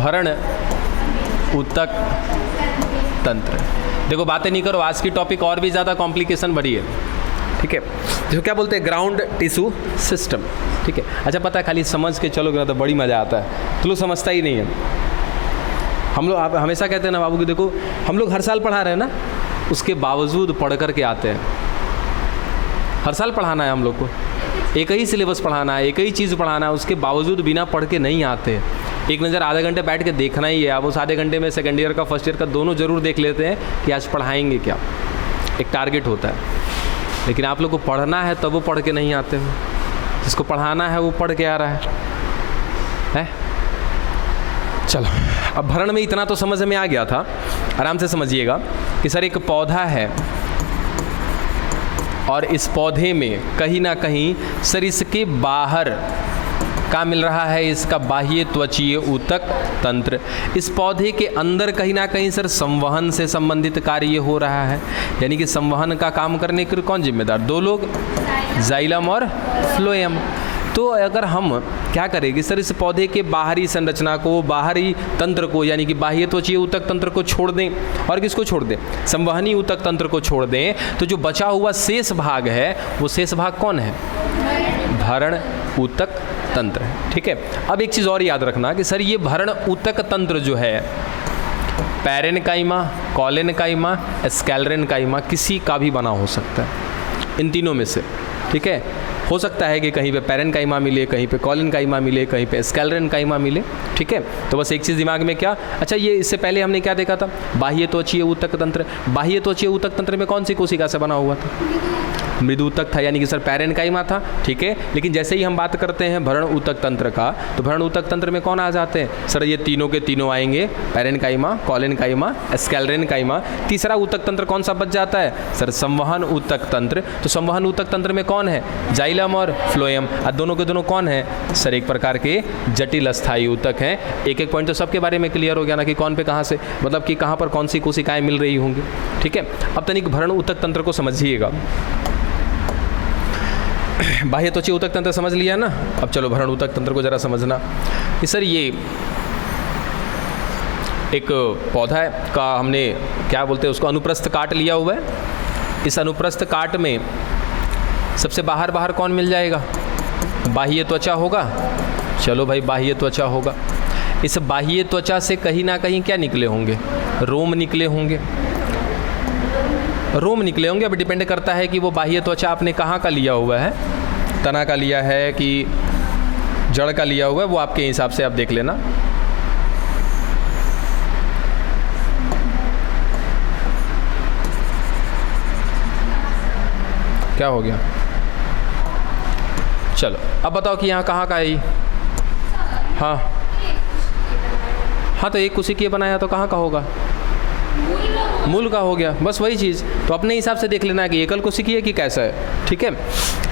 भरण ऊतक तंत्र। देखो बातें नहीं करो, आज की टॉपिक और भी ज़्यादा कॉम्प्लिकेशन बढ़ी है, ठीक है। जो क्या बोलते हैं ग्राउंड टिश्यू सिस्टम, ठीक है। अच्छा पता है, खाली समझ के चलोगे ना तो बड़ी मज़ा आता है, तो लोग समझता ही नहीं है। हम लोग आप हमेशा कहते हैं ना बाबू कि देखो हम लोग हर साल पढ़ा रहे हैं ना, उसके बावजूद पढ़ कर के आते हैं। हर साल पढ़ाना है हम लोग को, एक ही सिलेबस पढ़ाना है, एक ही चीज़ पढ़ाना है, उसके बावजूद बिना पढ़ के नहीं आते। एक नज़र आधे घंटे बैठ के देखना ही है। आप उस आधे घंटे में सेकेंड ईयर का फर्स्ट ईयर का दोनों जरूर देख लेते हैं कि आज पढ़ाएंगे क्या, एक टारगेट होता है। लेकिन आप लोग को पढ़ना है तब वो पढ़ के नहीं आते हैं, जिसको पढ़ाना है वो पढ़ के आ रहा है? चलो, अब भरण में इतना तो समझ में आ गया था। आराम से समझिएगा कि सर एक पौधा है और इस पौधे में कहीं ना कहीं सर इसके बाहर क्या मिल रहा है, इसका बाह्य त्वचीय ऊतक तंत्र। इस पौधे के अंदर कहीं ना कहीं सर संवहन से संबंधित कार्य हो रहा है, यानी कि संवहन का काम करने के लिए कौन जिम्मेदार? दो लोग, जाइलम और फ्लोएम। तो अगर हम क्या करेंगे सर, इस पौधे के बाहरी संरचना को, बाहरी तंत्र को, यानी कि बाह्य त्वचीय ऊतक तंत्र को छोड़ दें और किसको छोड़ दें? संवहनी ऊतक तंत्र को छोड़ दें, तो जो बचा हुआ शेष भाग है वो शेष भाग कौन है? भरण ऊतक तंत्र है, ठीक है। अब एक चीज़ और याद रखना कि सर ये भरण ऊतक तंत्र जो है पैरेन्काइमा, कॉलेन्काइमा, स्क्लेरेन्काइमा किसी का भी बना हो सकता है, इन तीनों में से, ठीक है। हो सकता है कि कहीं पे पैरेन्काइमा मिले, कहीं पे कॉलेन्काइमा मिले, कहीं पे स्क्लेरेन्काइमा मिले, ठीक है। तो बस एक चीज़ दिमाग में क्या, अच्छा ये इससे पहले हमने क्या देखा था? बाह्य त्वचीय ऊतक तंत्र। बाह्य त्वचीय ऊतक तंत्र में कौन सी कोशिका से बना हुआ था? मृदु ऊतक था, यानी कि सर पैरेन्काइमा था, ठीक है। लेकिन जैसे ही हम बात करते हैं भरण ऊतक तंत्र का, तो भरण ऊतक तंत्र में कौन आ जाते हैं? सर ये तीनों के तीनों आएंगे, पैरेन्काइमा, कॉलेन्काइमा, स्क्लेरेन्काइमा। तीसरा ऊतक तंत्र कौन सा बच जाता है? सर संवहन ऊतक तंत्र। तो संवहन ऊतक तंत्र में कौन है? जाइलम और फ्लोएम। और दोनों के दोनों कौन है? सर एक प्रकार के जटिल अस्थायी ऊतक हैं। एक एक पॉइंट तो सबके बारे में क्लियर हो गया ना कि कौन पे कहाँ से, मतलब कि कहाँ पर कौन सी कोशिकाएं मिल रही होंगी, ठीक है। अब तनिक भरण ऊतक तंत्र को समझिएगा। बाह्य त्वचीय ऊतक तंत्र समझ लिया ना, अब चलो भरण ऊतक तंत्र को जरा समझना कि सर ये एक पौधा है का हमने क्या बोलते हैं उसको अनुप्रस्थ काट लिया हुआ है। इस अनुप्रस्थ काट में सबसे बाहर बाहर कौन मिल जाएगा? बाह्य त्वचा होगा। चलो भाई बाह्य त्वचा होगा। इस बाह्य त्वचा से कहीं ना कहीं क्या निकले होंगे? रोम निकले होंगे, रोम निकले होंगे। अब डिपेंड करता है कि वो बाह्य त्वचा आपने कहाँ का लिया हुआ है, तना का लिया है कि जड़ का लिया हुआ है, वो आपके हिसाब से आप देख लेना। क्या हो गया? चलो अब बताओ कि यहाँ कहाँ का है? हाँ हाँ, तो एक कोशिकीय बनाया तो कहाँ का होगा? मूल का हो गया, बस वही चीज़। तो अपने हिसाब से देख लेना है कि एकल कोशिकीय कि कैसा है, ठीक है।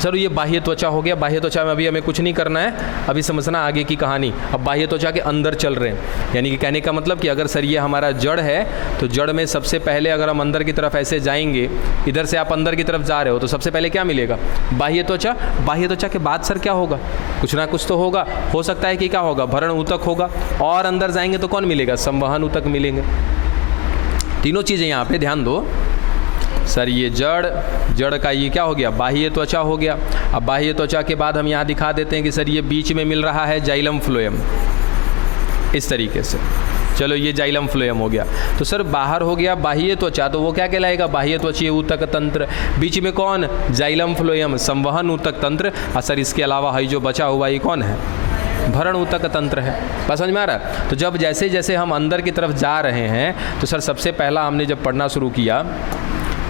सर ये बाह्य त्वचा हो गया। बाह्य त्वचा में अभी हमें कुछ नहीं करना है, अभी समझना आगे की कहानी। अब बाह्य त्वचा के अंदर चल रहे हैं, यानी कि कहने का मतलब कि अगर सर ये हमारा जड़ है, तो जड़ में सबसे पहले अगर हम अंदर की तरफ ऐसे जाएंगे, इधर से आप अंदर की तरफ जा रहे हो, तो सबसे पहले क्या मिलेगा? बाह्य त्वचा। बाह्य त्वचा के बाद सर क्या होगा? कुछ ना कुछ तो होगा। हो सकता है कि क्या होगा? भरण ऊतक होगा। और अंदर जाएंगे तो कौन मिलेगा? संवहन ऊतक मिलेंगे। तीनों चीज़ें यहाँ पे ध्यान दो। सर ये जड़ का ये क्या हो गया? बाह्य त्वचा हो गया। अब बाह्य त्वचा के बाद हम यहाँ दिखा देते हैं कि सर ये बीच में मिल रहा है जाइलम फ्लोएम, इस तरीके से। चलो ये जाइलम फ्लोएम हो गया। तो सर बाहर हो गया बाह्य त्वचा, तो वो क्या कहलाएगा? बाह्य त्वचीय ऊतक तंत्र। बीच में कौन? जाइलम फ्लोएम, संवहन ऊतक तंत्र। और सर इसके अलावा है जो बचा हुआ ये कौन है? भरण ऊतक तंत्र है। बस समझ में आ रहा है? तो जब जैसे जैसे हम अंदर की तरफ जा रहे हैं, तो सर सबसे पहला हमने जब पढ़ना शुरू किया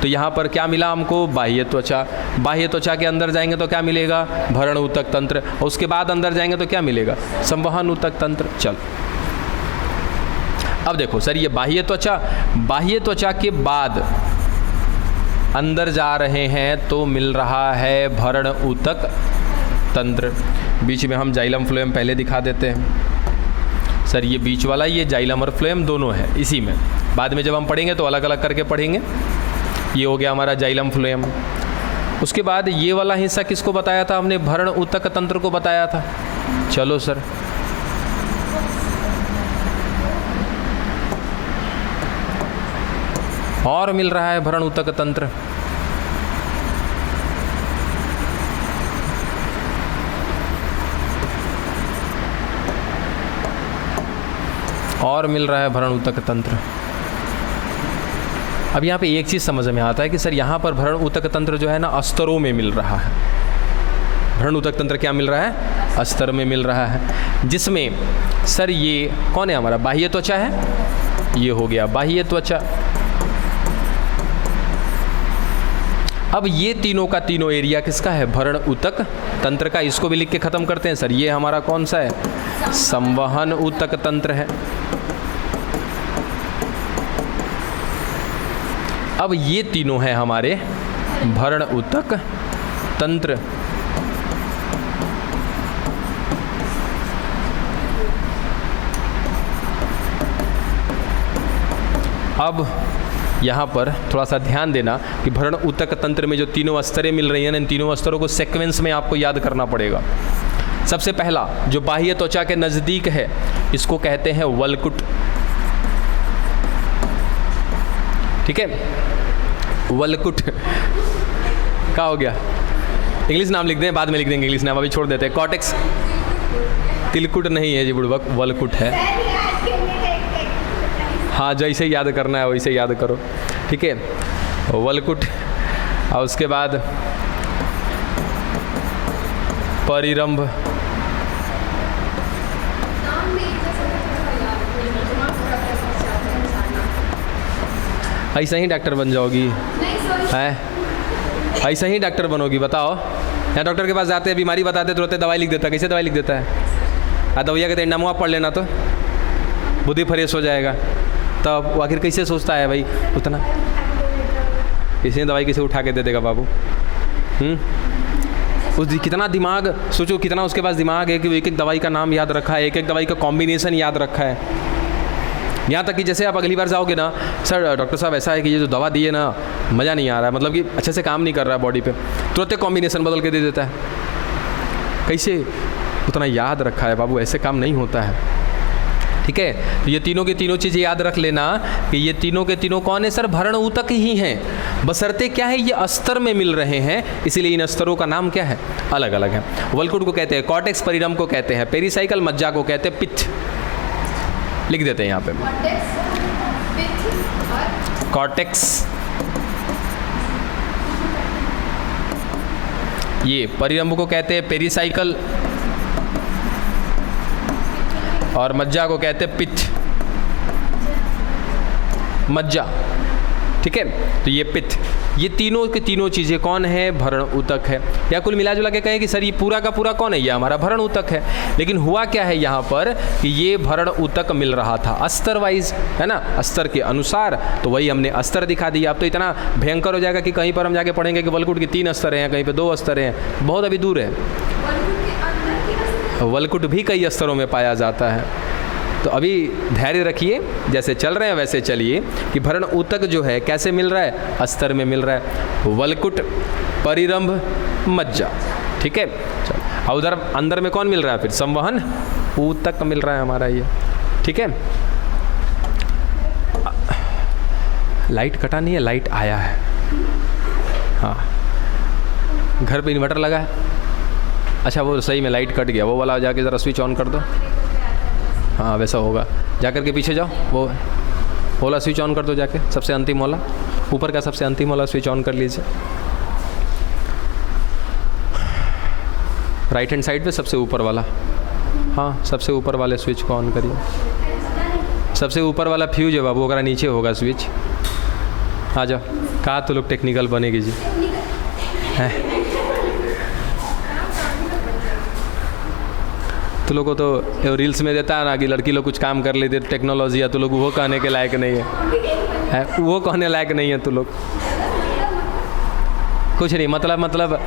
तो यहाँ पर क्या मिला हमको? बाह्य त्वचा। बाह्य त्वचा के अंदर जाएंगे तो क्या मिलेगा? भरण ऊतक तंत्र। और उसके बाद अंदर जाएंगे तो क्या मिलेगा? संवहन ऊतक तंत्र। चल अब देखो सर ये बाह्य त्वचा के बाद अंदर जा रहे हैं तो मिल रहा है भरण ऊतक तंत्र। बीच में हम जाइलम फ्लोएम पहले दिखा देते हैं। सर ये बीच वाला ये जाइलम और फ्लोएम दोनों है इसी में। बाद में जब हम पढ़ेंगे तो अलग अलग करके पढ़ेंगे। ये हो गया हमारा जाइलम फ्लोएम। उसके बाद ये वाला हिस्सा किसको बताया था हमने? भरण ऊतक तंत्र को बताया था। चलो सर और मिल रहा है भरण ऊतक तंत्र। और मिल रहा है भरण ऊतक तंत्र। अब यहाँ पे एक चीज़ समझ में आता है कि सर यहाँ पर भरण ऊतक तंत्र जो है ना अस्तरों में मिल रहा है। भरण ऊतक तंत्र क्या मिल रहा है? अस्तर में मिल रहा है, जिसमें सर ये कौन है हमारा? बाह्य त्वचा है, ये हो गया बाह्य त्वचा। अब ये तीनों का तीनों एरिया किसका है? भरण ऊतक तंत्र का। इसको भी लिख के ख़त्म करते हैं सर। ये हमारा कौन सा है? संवहन ऊतक तंत्र है। अब ये तीनों हैं हमारे भरण ऊतक तंत्र। अब यहाँ पर थोड़ा सा ध्यान देना कि भरण ऊतक तंत्र में जो तीनों स्तरें मिल रही हैं, इन तीनों स्तरों को सीक्वेंस में आपको याद करना पड़ेगा। सबसे पहला जो बाह्य त्वचा के नज़दीक है, इसको कहते हैं वलकुट। ठीक है, वलकुट क्या हो गया? इंग्लिश नाम लिख दें, बाद में लिख देंगे इंग्लिश नाम, अभी छोड़ देते हैं। कॉर्टेक्स, तिलकुट नहीं है जी बुड़बक, वलकुट है। हाँ, जैसे याद करना है वैसे याद करो। ठीक है, वलकुट। और उसके बाद परिरंभ, ऐसा ही डॉक्टर बन जाओगी है? ऐसा ही डॉक्टर बनोगी? बताओ, या डॉक्टर के पास जाते हैं, बीमारी बताते तुरंत दवाई लिख देता है। कैसे दवाई लिख देता है? दवाइया कहते हैं नमवा पढ़ लेना तो बुद्धि फ्रेश हो जाएगा। तब वो आखिर कैसे सोचता है भाई उतना? किसी ने दवाई कैसे उठा के दे देगा बाबू? उस कितना दिमाग, सोचो कितना उसके पास दिमाग है कि वो एक एक दवाई का नाम याद रखा है, एक एक दवाई का कॉम्बिनेशन याद रखा है। यहाँ तक कि जैसे आप अगली बार जाओगे ना, सर डॉक्टर साहब ऐसा है कि ये जो दवा दी है ना मज़ा नहीं आ रहा है, मतलब कि अच्छे से काम नहीं कर रहा है बॉडी पे, तुरंत कॉम्बिनेशन बदल के दे देता है। कैसे? उतना याद रखा है बाबू, ऐसे काम नहीं होता है। ठीक है, तो ये तीनों की तीनों चीज़ें याद रख लेना कि ये तीनों के तीनों कौन है? सर भरण ऊतक ही हैं। बशर्ते क्या है, ये अस्तर में मिल रहे हैं, इसीलिए इन अस्तरों का नाम क्या है? अलग अलग है। वलकुट को कहते हैं कॉर्टेक्स, परिरंभ को कहते हैं पेरिसाइकल, मज्जा को कहते हैं पित्त। लिख देते हैं यहाँ पे कॉर्टेक्स, ये परिरंभ को कहते हैं पेरिसाइकल, और मज्जा को कहते हैं पित्त, मज्जा। ठीक है, तो ये पित्त, ये तीनों की तीनों चीज़ें कौन है? भरण ऊतक है। या कुल मिला जुला के कहें कि सर ये पूरा का पूरा कौन है? ये हमारा भरण ऊतक है। लेकिन हुआ क्या है यहाँ पर कि ये भरण ऊतक मिल रहा था अस्तर वाइज, है ना, अस्तर के अनुसार, तो वही हमने अस्तर दिखा दिया। अब तो इतना भयंकर हो जाएगा कि कहीं पर हम जाके पढ़ेंगे कि वलकुट के 3 अस्तर हैं, कहीं पर 2 अस्तर हैं, बहुत अभी दूर है। वलकुट भी कई स्तरों में पाया जाता है। तो अभी धैर्य रखिए, जैसे चल रहे हैं वैसे चलिए कि भरण ऊतक जो है कैसे मिल रहा है? अस्तर में मिल रहा है। वलकुट, परिरंभ, मज्जा। ठीक है, चलो। और उधर अंदर में कौन मिल रहा है फिर? संवहन ऊतक मिल रहा है हमारा ये। ठीक है, लाइट कटा नहीं है, लाइट आया है। हाँ, घर पे इन्वर्टर लगा है। अच्छा, वो सही में लाइट कट गया, वो वाला जाके ज़रा स्विच ऑन कर दो। हाँ, वैसा होगा। जाकर के पीछे जाओ, वो वाला स्विच ऑन कर दो जाके, सबसे अंतिम वाला, ऊपर का सबसे अंतिम वाला स्विच ऑन कर लीजिए। राइट हैंड साइड पे सबसे ऊपर वाला, हाँ सबसे ऊपर वाले स्विच को ऑन करिए। सबसे ऊपर वाला फ्यूज है बाबू, अगर नीचे होगा स्विच। आ जाओ, कहा तो लोग टेक्निकल बनेगी जी हैं। तो लोगों को तो रील्स में देता है ना कि लड़की लोग कुछ काम कर लेते हैं टेक्नोलॉजी, है तो लोग वो कहने के लायक नहीं है, वो कहने लायक नहीं है। तो लोग कुछ नहीं, मतलब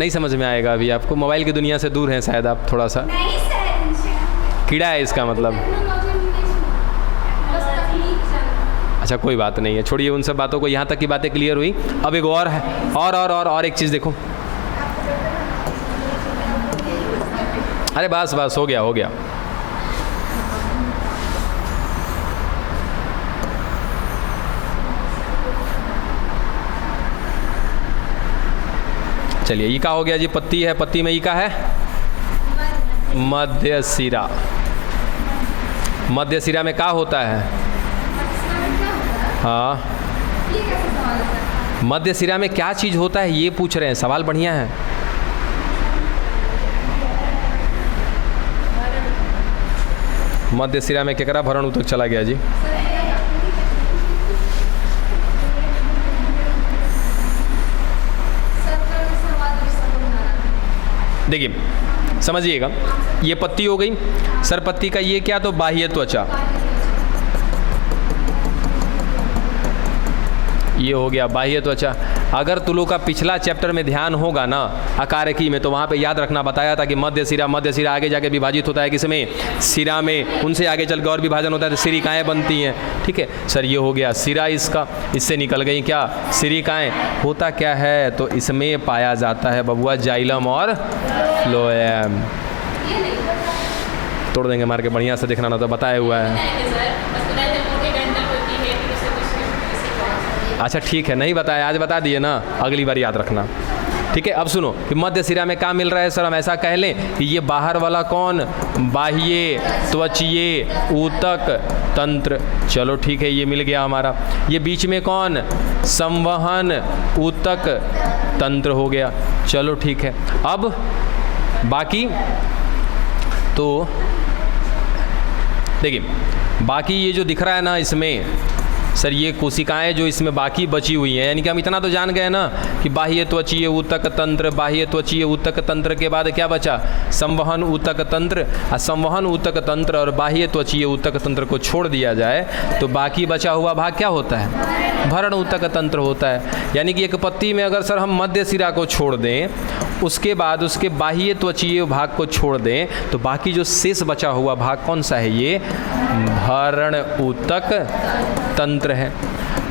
नहीं समझ में आएगा अभी आपको। मोबाइल की दुनिया से दूर हैं शायद आप, थोड़ा सा कीड़ा है इसका मतलब। अच्छा कोई बात नहीं है, छोड़िए उन सब बातों को। यहाँ तक की बातें क्लियर हुई। अब एक और है, और एक चीज़ देखो। अरे बस हो गया। चलिए ई का हो गया जी, पत्ती है, पत्ती में ई का है मध्य सिरा। मध्य सिरा में क्या होता है? हाँ, मध्य सिरा में क्या चीज़ होता है ये पूछ रहे हैं, सवाल बढ़िया है। मध्य सिरा में केकरा भरण उतक चला गया जी? देखिए समझिएगा, ये पत्ती हो गई, सर पत्ती का ये क्या, तो बाह्य त्वचा, ये हो गया बाह्य त्वचा। अगर तुलो का पिछला चैप्टर में ध्यान होगा ना अकारकी में, तो वहाँ पे याद रखना बताया था कि मध्य सिरा आगे जाके विभाजित होता है किसमें? सिरा में। उनसे आगे चल के और विभाजन होता है तो सिरिकाएँ बनती हैं। ठीक है सर, ये हो गया सिरा इसका, इससे निकल गई क्या सिरिकाएँ। होता क्या है, तो इसमें पाया जाता है बबुआ जाइलम और फ्लोएम। तोड़ देंगे मार के, बढ़िया से देखना ना तो बताया हुआ है। अच्छा ठीक है, नहीं बताया, आज बता दिए ना, अगली बार याद रखना। ठीक है, अब सुनो कि मध्य सिरा में क्या मिल रहा है सर, हम ऐसा कह लें कि ये बाहर वाला कौन, बाह्य त्वचीय ऊतक तंत्र। चलो ठीक है, ये मिल गया हमारा। ये बीच में कौन, संवहन ऊतक तंत्र हो गया। चलो ठीक है, अब बाकी तो देखिए, बाकी ये जो दिख रहा है ना इसमें सर, ये कोशिकाएं जो इसमें बाकी बची हुई हैं, यानी कि हम इतना तो जान गए ना कि बाह्य त्वचीय ऊतक तंत्र, बाह्य त्वचीय ऊतक तंत्र के बाद क्या बचा, संवहन ऊतक तंत्र। संवहन ऊतक तंत्र और बाह्य त्वचीय ऊतक तंत्र को छोड़ दिया जाए तो बाकी बचा हुआ भाग क्या होता है, भरण ऊतक तंत्र होता है। यानी कि एक पत्ती में अगर सर हम मध्य सिरा को छोड़ दें, उसके बाद उसके बाह्य त्वचीय भाग को छोड़ दें, तो बाकी जो शेष बचा हुआ भाग कौन सा है, ये भरण ऊतक तंत्र है।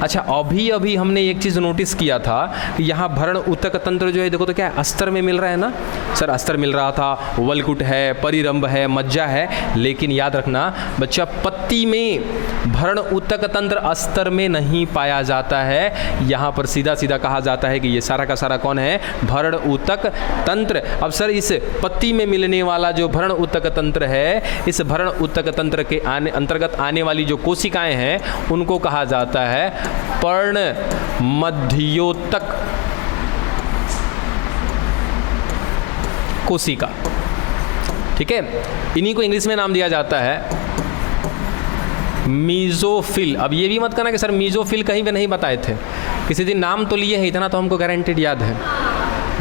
अच्छा, अभी हमने एक चीज़ नोटिस किया था कि यहाँ भरण ऊतक तंत्र जो है, देखो तो क्या है, अस्तर में मिल रहा है ना सर, अस्तर मिल रहा था, वलकुट है, परिरंभ है, मज्जा है। लेकिन याद रखना बच्चा, पत्ती में भरण ऊतक तंत्र अस्तर में नहीं पाया जाता है। यहाँ पर सीधा सीधा कहा जाता है कि ये सारा का सारा कौन है, भरण ऊतक तंत्र। अब सर इस पत्ती में मिलने वाला जो भरण ऊतक तंत्र है, इस भरण ऊतक तंत्र के अंतर्गत आने वाली जो कोशिकाएं हैं उनको कहा जाता है पर्ण मध्योतक कोशिका। ठीक है, इन्हीं को इंग्लिश में नाम दिया जाता है मीजोफिल। अब ये भी मत करना कि सर मीजोफिल कहीं पे नहीं बताए थे, किसी दिन नाम तो लिए हैं, इतना तो हमको गारंटेड याद है,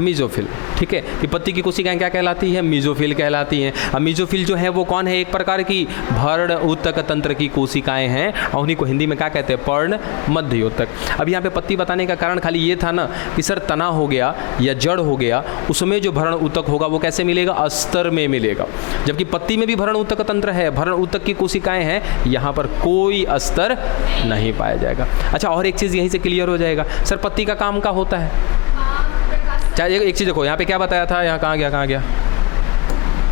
मीजोफिल। ठीक है, कि पत्ती की कोशिकाएं क्या कहलाती है, मीजोफिल कहलाती हैं। अब मीजोफिल जो है वो कौन है, एक प्रकार की भरण ऊतक तंत्र की कोशिकाएं हैं, और उन्हीं को हिंदी में क्या कहते हैं, पर्ण मध्योतक। अब यहाँ पे पत्ती बताने का कारण खाली ये था ना कि सर तना हो गया या जड़ हो गया, उसमें जो भरण ऊतक होगा वो कैसे मिलेगा, अस्तर में मिलेगा। जबकि पत्ती में भी भरण ऊतक तंत्र है, भरण ऊतक की कोशिकाएं हैं, यहाँ पर कोई अस्तर नहीं पाया जाएगा। अच्छा, और एक चीज़ यहीं से क्लियर हो जाएगा, सर पत्ती का काम क्या होता है। चाहे एक चीज़ देखो, यहाँ पे क्या बताया था, यहाँ कहाँ गया,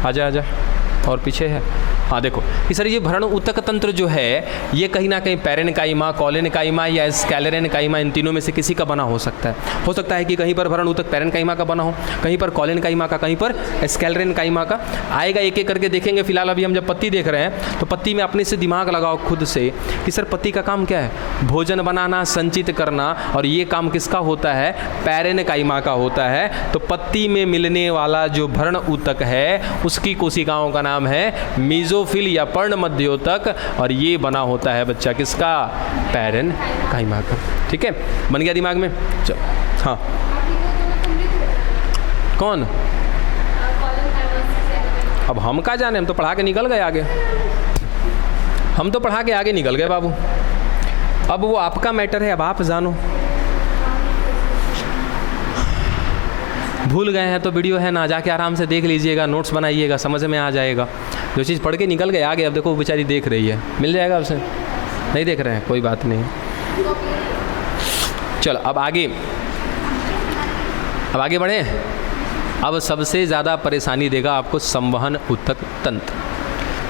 आजा और पीछे है। हाँ देखो कि सर ये भरण ऊतक तंत्र जो है ये कहीं ना कहीं पैरेन्काइमा, कॉलेनकाइमा या स्कैलेरेनकाइमा, इन तीनों में से किसी का बना हो सकता है। हो सकता है कि कहीं पर भरण ऊतक पैरेन्काइमा का बना हो, कहीं पर कॉलेनकाइमा का, कहीं पर स्कैलेरेनकाइमा का। आएगा एक एक करके देखेंगे। फिलहाल अभी हम जब पत्ती देख रहे हैं तो पत्ती में अपने से दिमाग लगाओ खुद से कि सर पत्ती का काम क्या है, भोजन बनाना, संचित करना, और ये काम किसका होता है, पैरेन्काइमा का होता है। तो पत्ती में मिलने वाला जो भरण ऊतक है उसकी कोशिकाओं का नाम है मीजोफिल या पर्ण मध्योतक, और ये बना होता है बच्चा किसका, पैरेन्काइमा का। ठीक है, बन गया दिमाग में। चलो हाँ, कौन, अब हम क्या जाने, हम तो पढ़ा के निकल गए आगे, हम तो पढ़ा के आगे निकल गए बाबू। अब वो आपका मैटर है, अब आप जानो। भूल गए हैं तो वीडियो है ना, जाके आराम से देख लीजिएगा, नोट्स बनाइएगा, समझ में आ जाएगा। जो चीज़ पढ़ के निकल गए आगे, अब देखो वो बेचारी देख रही है, मिल जाएगा उसे। नहीं देख रहे हैं, कोई बात नहीं। चलो अब आगे बढ़े। अब सबसे ज़्यादा परेशानी देगा आपको संवहन ऊतक तंत्र।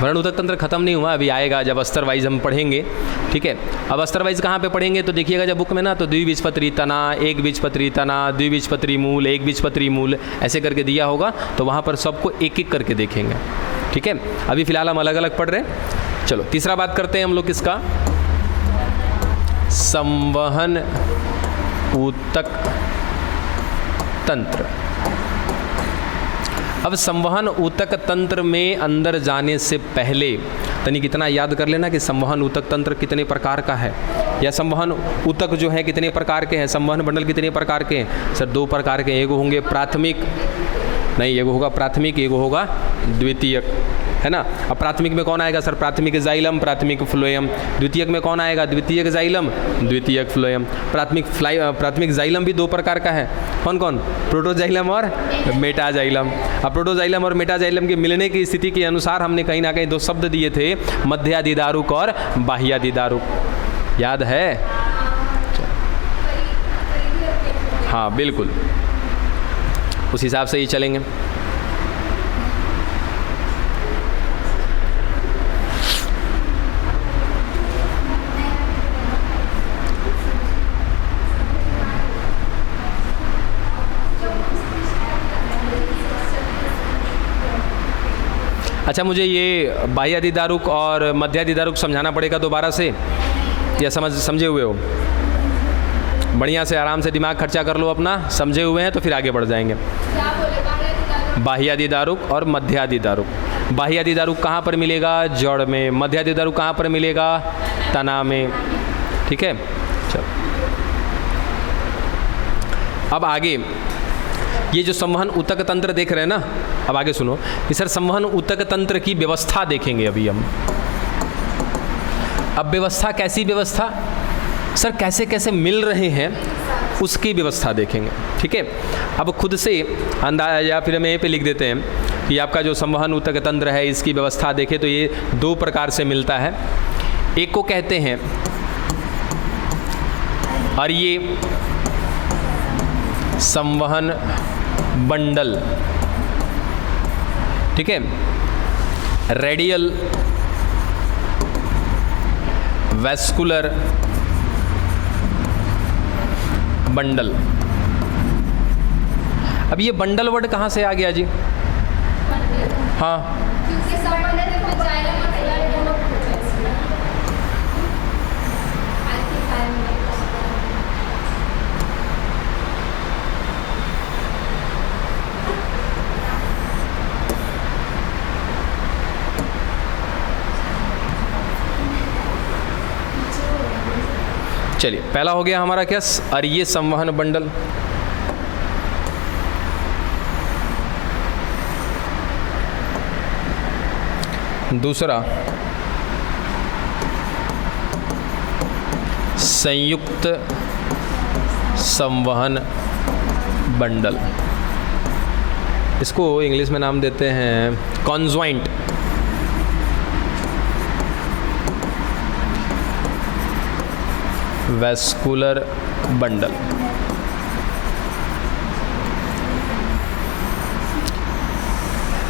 भरण ऊतक तंत्र खत्म नहीं हुआ, अभी आएगा, जब अस्तर वाइज हम पढ़ेंगे ठीक है। अब स्तर वाइज कहाँ पे पढ़ेंगे तो देखिएगा जब बुक में ना तो द्विबीजपत्री तना, एक बीजपत्री तना, द्विबीजपत्री मूल, एक बीजपत्री मूल ऐसे करके दिया होगा, तो वहाँ पर सबको एक एक करके देखेंगे, ठीक है। अभी फिलहाल हम अलग अलग पढ़ रहे हैं। चलो तीसरा बात करते हैं हम लोग किसका, संवहन ऊतक तंत्र। अब संवहन ऊतक तंत्र में अंदर जाने से पहले तनिक इतना याद कर लेना कि संवहन ऊतक तंत्र कितने प्रकार का है, या संवहन ऊतक जो है कितने प्रकार के हैं, संवहन मंडल कितने प्रकार के हैं। सर 2 प्रकार के, एक होंगे प्राथमिक, नहीं एक होगा प्राथमिक, एक होगा द्वितीयक, है ना। अब प्राथमिक में कौन आएगा सर, प्राथमिक जाइलम, प्राथमिक फ्लोएम। द्वितीयक में कौन आएगा, द्वितीयक जाइलम, द्वितीयक फ्लोएम। प्राथमिक जाइलम भी 2 प्रकार का है, कौन कौन, प्रोटोजाइलम और मेटाजाइलम। अब प्रोटोजाइलम और मेटाजाइलम के मिलने की स्थिति के अनुसार हमने कहीं ना कहीं 2 शब्द दिए थे, मध्यादिदारुक और बाह्यादिदारुक, याद है। हाँ बिल्कुल, उस हिसाब से ही चलेंगे। अच्छा, मुझे ये बाह्यादिदारुक और मध्यादिदारुक समझाना पड़ेगा दोबारा से, या समझे हुए हो? बढ़िया से आराम से दिमाग खर्चा कर लो अपना, समझे हुए हैं तो फिर आगे बढ़ जाएंगे। बाह्यादिदारुक और मध्यादिदारुक। बाह्यादिदारुक कहाँ पर मिलेगा, जड़ में। मध्यादिदारुक कहाँ पर मिलेगा, तना में, ठीक है। चलो अब आगे ये जो संवहन ऊतक तंत्र देख रहे हैं ना, अब आगे सुनो कि सर संवहन ऊतक तंत्र की व्यवस्था देखेंगे अभी हम। अब व्यवस्था कैसी व्यवस्था, सर कैसे कैसे मिल रहे हैं उसकी व्यवस्था देखेंगे, ठीक है। अब खुद से अंदाजा, या फिर हम यहीं पे लिख देते हैं कि आपका जो संवहन ऊतक तंत्र है इसकी व्यवस्था देखें तो ये 2 प्रकार से मिलता है। एक को कहते हैं और ये संवहन बंडल, ठीक है, रेडियल वैस्कुलर बंडल। अब ये बंडल वर्ड कहाँ से आ गया जी? हाँ चलिए, पहला हो गया हमारा क्या, अरीय संवहन बंडल। दूसरा संयुक्त संवहन बंडल, इसको इंग्लिश में नाम देते हैं कॉन्जॉइंट वैस्कुलर बंडल।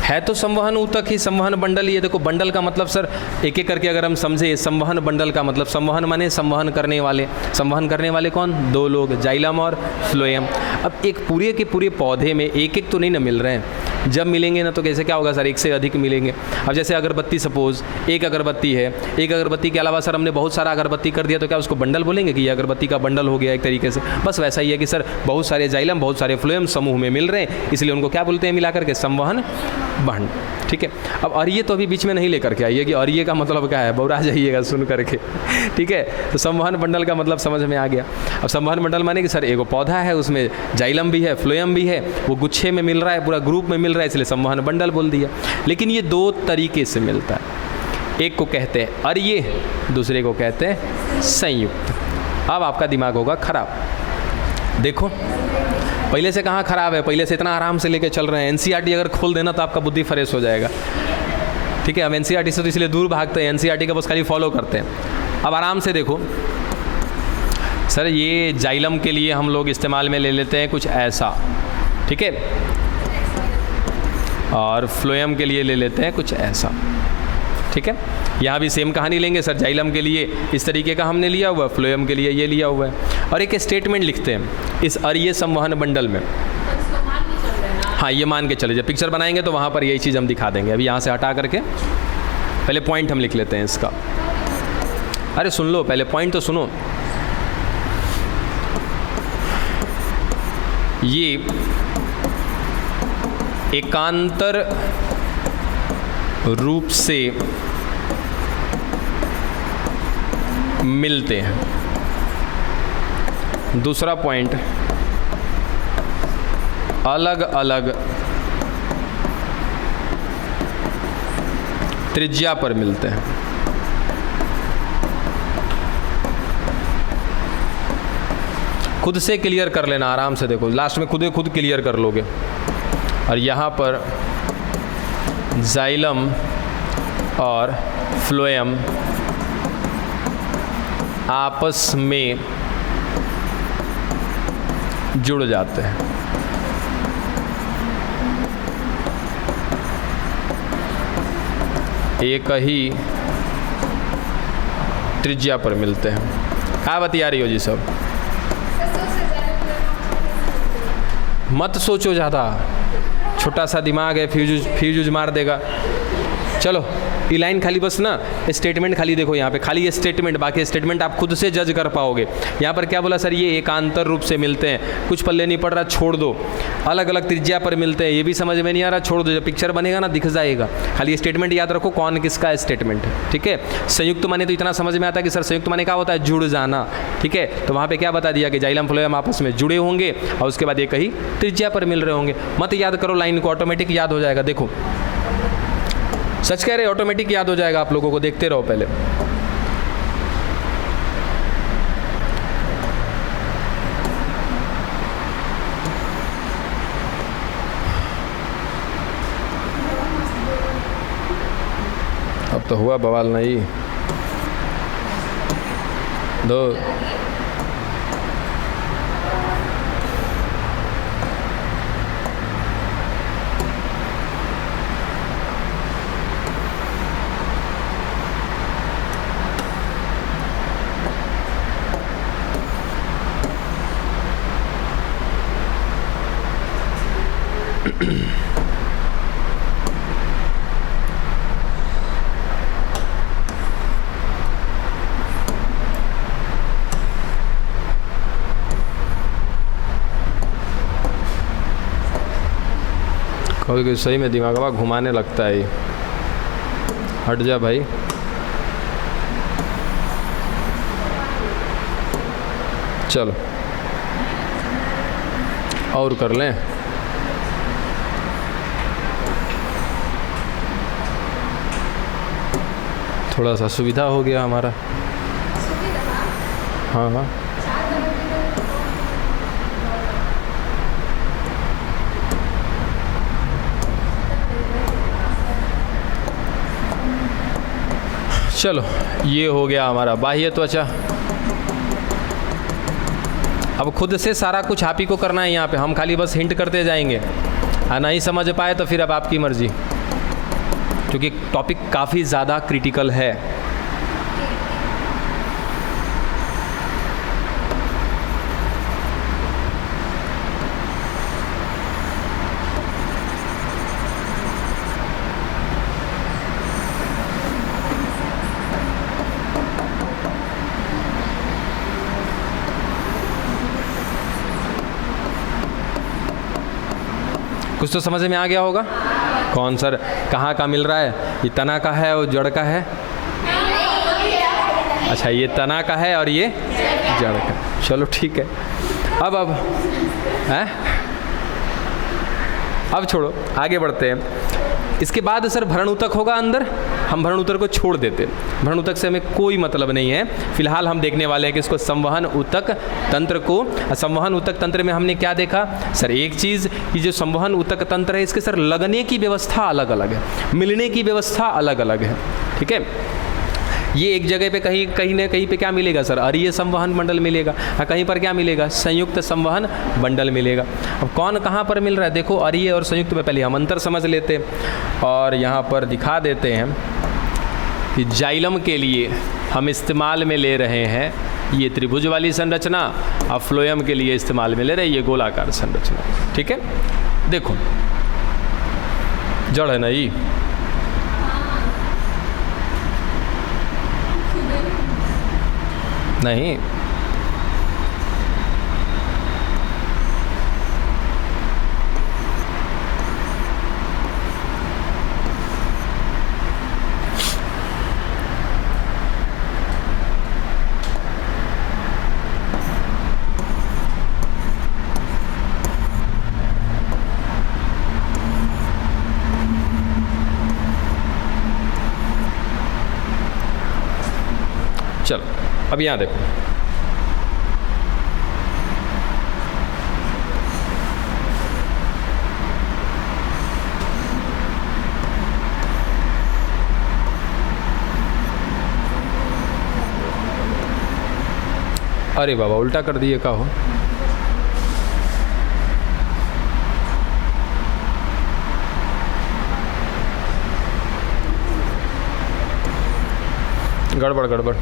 है तो संवहन ऊतक ही संवहन बंडल। ये देखो बंडल का मतलब सर एक एक करके अगर हम समझे, संवहन बंडल का मतलब संवहन माने संवहन करने वाले। संवहन करने वाले कौन? 2 लोग, जाइलम और फ्लोएम। अब एक पूरे के पूरे पौधे में एक एक तो नहीं ना मिल रहे हैं, जब मिलेंगे ना तो कैसे क्या होगा सर, एक से अधिक मिलेंगे। अब जैसे अगरबत्ती, सपोज एक अगरबत्ती है, एक अगरबत्ती के अलावा सर हमने बहुत सारा अगरबत्ती कर दिया, तो क्या उसको बंडल बोलेंगे कि ये अगरबत्ती का बंडल हो गया एक तरीके से? बस वैसा ही है कि सर बहुत सारे जाइलम, बहुत सारे फ्लोएम समूह में मिल रहे हैं, इसलिए उनको क्या बोलते हैं मिलाकर के? संवहन बंड, ठीक है। अब अरिये तो अभी बीच में नहीं लेकर के आइए कि अरिये का मतलब क्या है, बौरा जाइएगा सुन करके, ठीक है। तो संवहन बंडल का मतलब समझ में आ गया। अब संवहन बंडल माने कि सर एगो पौधा है, उसमें जाइलम भी है, फ्लोएम भी है, वो गुच्छे में मिल रहा है, पूरा ग्रुप में मिल रहा है, इसलिए संवहन बंडल बोल दिया। लेकिन ये 2 तरीके से मिलता है, एक को कहते हैं अरिये, दूसरे को कहते हैं संयुक्त। अब आपका दिमाग होगा खराब। देखो पहले से कहाँ खराब है, पहले से इतना आराम से लेके चल रहे हैं। एनसीईआरटी अगर खोल देना तो आपका बुद्धि फ्रेश हो जाएगा, ठीक है। हम एनसीईआरटी से तो इसलिए दूर भागते हैं, एनसीईआरटी का बस खाली फॉलो करते हैं। अब आराम से देखो सर, ये जाइलम के लिए हम लोग इस्तेमाल में ले लेते हैं कुछ ऐसा, ठीक है, और फ्लोएम के लिए ले लेते हैं कुछ ऐसा, ठीक है। यहाँ भी सेम कहानी लेंगे सर, जाइलम के लिए इस तरीके का हमने लिया हुआ है, फ्लोएम के लिए ये लिया हुआ है, और एक स्टेटमेंट लिखते हैं इस अरीय संवहन बंडल में। हाँ, ये मान के चले, जब पिक्चर बनाएंगे तो वहाँ पर यही चीज़ हम दिखा देंगे। अभी यहाँ से हटा करके पहले पॉइंट हम लिख लेते हैं इसका। अरे सुन लो, पहले पॉइंट तो सुनो। ये एकांतर रूप से मिलते हैं। दूसरा पॉइंट, अलग अलग त्रिज्या पर मिलते हैं। खुद से क्लियर कर लेना आराम से, देखो लास्ट में खुद क्लियर कर लोगे। और यहाँ पर जाइलम और फ्लोएम आपस में जुड़ जाते हैं। एक ही त्रिज्या पर मिलते हैं। क्या बतिया रही हो जी सब? मत सोचो ज़्यादा, छोटा सा दिमाग है, फ्यूज मार देगा। चलो ये लाइन खाली बस ना स्टेटमेंट खाली देखो यहाँ पे, खाली ये स्टेटमेंट, बाकी स्टेटमेंट आप खुद से जज कर पाओगे। यहाँ पर क्या बोला सर, ये एकांतर रूप से मिलते हैं, कुछ पल्ले नहीं पड़ रहा, छोड़ दो। अलग अलग त्रिज्या पर मिलते हैं, ये भी समझ में नहीं आ रहा, छोड़ दो। जब पिक्चर बनेगा ना दिख जाएगा। खाली स्टेटमेंट याद रखो कौन किसका स्टेटमेंट है, ठीक है। संयुक्त माने तो इतना समझ में आता है कि सर संयुक्त माने क्या होता है, जुड़ जाना, ठीक है। तो वहाँ पर क्या बता दिया कि जाइलम फ्लोएम आपस में जुड़े होंगे और उसके बाद एक ही त्रिज्या पर मिल रहे होंगे। मत याद करो लाइन को, ऑटोमेटिक याद हो जाएगा। देखो सच कह रहे, ऑटोमेटिक याद हो जाएगा आप लोगों को, देखते रहो पहले। अब तो हुआ बवाल नहीं दो। कभी कभी सही में दिमाग घुमाने लगता है। हट जा भाई। चलो और कर लें। थोड़ा सा सुविधा हो गया हमारा। हाँ हाँ चलो, ये हो गया हमारा बाह्य त्वचा। अब खुद से सारा कुछ आप ही को करना है यहाँ पे, हम खाली बस हिंट करते जाएंगे। नहीं समझ पाए तो फिर अब आपकी मर्जी, क्योंकि टॉपिक काफ़ी ज़्यादा क्रिटिकल है। कुछ तो समझ में आ गया होगा। कौन सर कहाँ का मिल रहा है? ये तना का है और जड़ का है। अच्छा, ये तना का है और ये जड़ का। चलो ठीक है। अब हैं, अब छोड़ो, आगे बढ़ते हैं। इसके बाद सर भरण ऊतक होगा अंदर, हम भरण ऊतक को छोड़ देते। भरण ऊतक से हमें कोई मतलब नहीं है। फिलहाल हम देखने वाले हैं कि इसको संवहन ऊतक तंत्र को। संवहन ऊतक तंत्र में हमने क्या देखा सर? एक चीज़, ये जो संवहन ऊतक तंत्र है इसके सर लगने की व्यवस्था अलग अलग है, मिलने की व्यवस्था अलग अलग है, ठीक है। ये एक जगह पे कहीं ना कहीं पे क्या मिलेगा सर? अरीय संवहन मंडल मिलेगा, कहीं पर क्या मिलेगा? संयुक्त संवहन मंडल मिलेगा। अब कौन कहाँ पर मिल रहा है देखो, अरीय और संयुक्त में पहले हम अंतर समझ लेते और यहाँ पर दिखा देते हैं। कि जाइलम के लिए हम इस्तेमाल में ले रहे हैं ये त्रिभुज वाली संरचना, और फ्लोएम के लिए इस्तेमाल में ले रहे हैं ये गोलाकार संरचना। ठीक है, देखो जड़ है ना ये, नहीं चलो अब यहाँ देखो, अरे बाबा उल्टा कर दिए का हो, गड़बड़ गड़बड़।